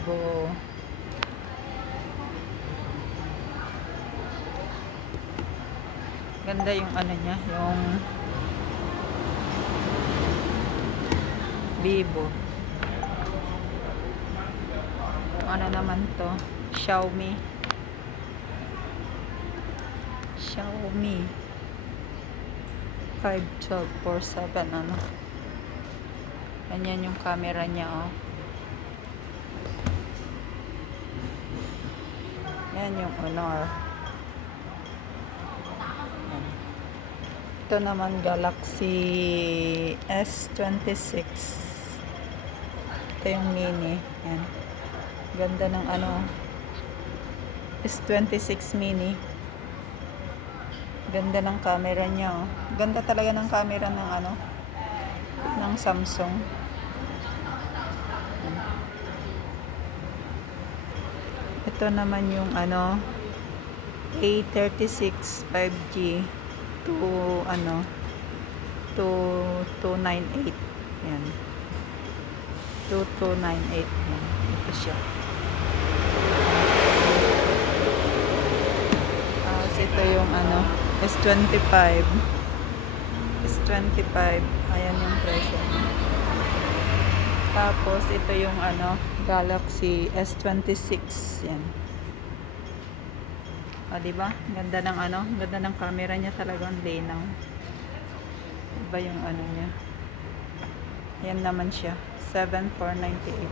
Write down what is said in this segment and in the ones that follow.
Vivo. Ganda yung ano niya, yung Vivo. Ano naman to? Xiaomi. Xiaomi 5124/7 ano. Ganyan yung camera niya, oh. Yan yung Honor. Ito naman Galaxy S26. Ito yung mini. Yan. Ganda ng ano, S26 mini. Ganda ng camera niya, oh. Ganda talaga ng camera ng ano, ng Samsung. Ito naman yung ano, A36 5G to ano, to 298. Yan. 2298. Yan. Ito siya. Ito yung ano, S25. S25. Ayan yung presyo. Tapos ito yung ano, Galaxy S26. Yan. O, diba? Ganda ng ano, ganda ng camera niya, talagang linaw. Iba yung ano niya. Yan naman siya. 7,498.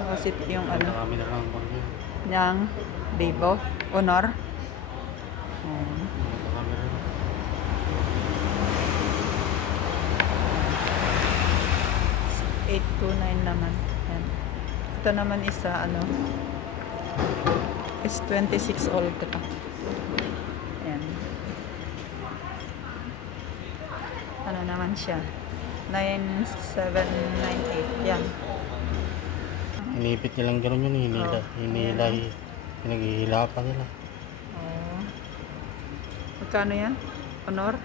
Tapos ito yung ano, ng Vivo Honor. 829 naman. Yan. Ito naman isa ano, S26 Ultra. Yan. Ano naman siya? 9798. Yan. Inipit nilang gano'n yun, hinila. Pinaghihila pa nila. Oh. Magkano yan? Honor?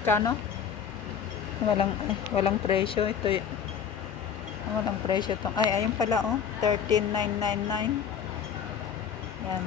Magkano? Walang presyo ito. Walang presyo tong. Ay, ayun pala, oh. 13,999. Yan.